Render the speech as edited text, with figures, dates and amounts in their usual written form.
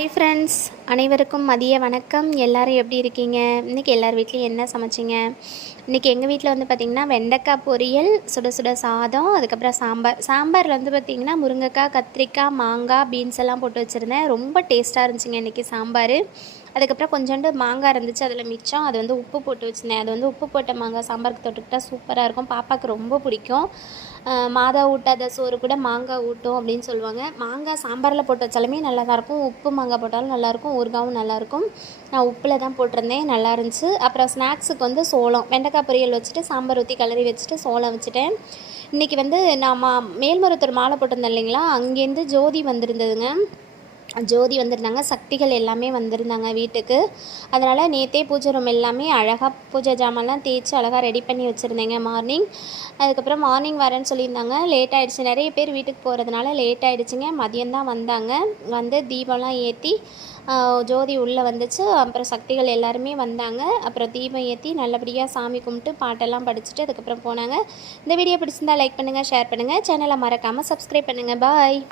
Hi friends, அனைவருக்கும் மதிய வணக்கம். எல்லோரும் எப்படி இருக்கீங்க? இன்றைக்கி எல்லார் வீட்லேயும் என்ன சமைச்சிங்க? இன்றைக்கி எங்கள் வீட்டில் வந்து பார்த்திங்கன்னா வெண்டைக்காய் பொரியல், சுட சுட சாதம், அதுக்கப்புறம் சாம்பாரில் வந்து பார்த்திங்கன்னா முருங்கைக்காய், கத்திரிக்காய், மாங்காய், பீன்ஸ் எல்லாம் போட்டு வச்சுருந்தேன். ரொம்ப டேஸ்ட்டாக இருந்துச்சுங்க இன்றைக்கி சாம்பார். அதுக்கப்புறம் கொஞ்சோண்டு மாங்காய் இருந்துச்சு, அதில் மிச்சம். அது வந்து உப்பு போட்டு வச்சுருந்தேன். அது வந்து உப்பு போட்ட மாங்காய் சாம்பாருக்கு தொட்டுக்கிட்டால் சூப்பராக இருக்கும். பாப்பாவுக்கு ரொம்ப பிடிக்கும். மாதா ஊட்டாத சோறு கூட மாங்காய் ஊட்டும் அப்படின்னு சொல்லுவாங்க. மாங்காய் சாம்பாரில் போட்டு வச்சாலுமே நல்லா தான் இருக்கும். உப்பு மாங்காய் போட்டாலும் நல்லாயிருக்கும், ஊறுகாவும் நல்லாயிருக்கும். நான் உப்பில் தான் போட்டிருந்தேன், நல்லா இருந்துச்சு. அப்புறம் ஸ்நாக்ஸுக்கு வந்து சோளம், வெண்டைக்காய் பொரியல் வச்சுட்டு சாம்பார் ஊற்றி கிளறி வச்சுட்டு சோளம் வச்சுட்டேன். இன்றைக்கி வந்து நான் மேல்மருவத்தூர் மாலை போட்டிருந்தேன் இல்லைங்களா, அங்கேருந்து ஜோதி வந்திருந்ததுங்க. ஜோதி வந்திருந்தாங்க, சக்திகள் எல்லாமே வந்திருந்தாங்க வீட்டுக்கு. அதனால் நேற்றே பூஜை ரூம் எல்லாமே அழகாக பூஜை ஜாமான்லாம் தேய்ச்சி அழகாக ரெடி பண்ணி வச்சுருந்தேங்க மார்னிங். அதுக்கப்புறம் மார்னிங் வரேன்னு சொல்லியிருந்தாங்க, லேட் ஆகிடுச்சு. நிறைய பேர் வீட்டுக்கு போகிறதுனால லேட் ஆகிடுச்சிங்க. மதியம்தான் வந்தாங்க. வந்து தீபம்லாம் ஏற்றி ஜோதி உள்ளே வந்துச்சு. அப்புறம் சக்திகள் எல்லாருமே வந்தாங்க. அப்புறம் தீபம் ஏற்றி நல்லபடியாக சாமி கும்பிட்டு பாட்டெல்லாம் படிச்சுட்டு அதுக்கப்புறம் போனாங்க. இந்த வீடியோ பிடிச்சிருந்தா லைக் பண்ணுங்கள், ஷேர் பண்ணுங்கள், சேனலை மறக்காமல் சப்ஸ்கிரைப் பண்ணுங்கள். பாய்.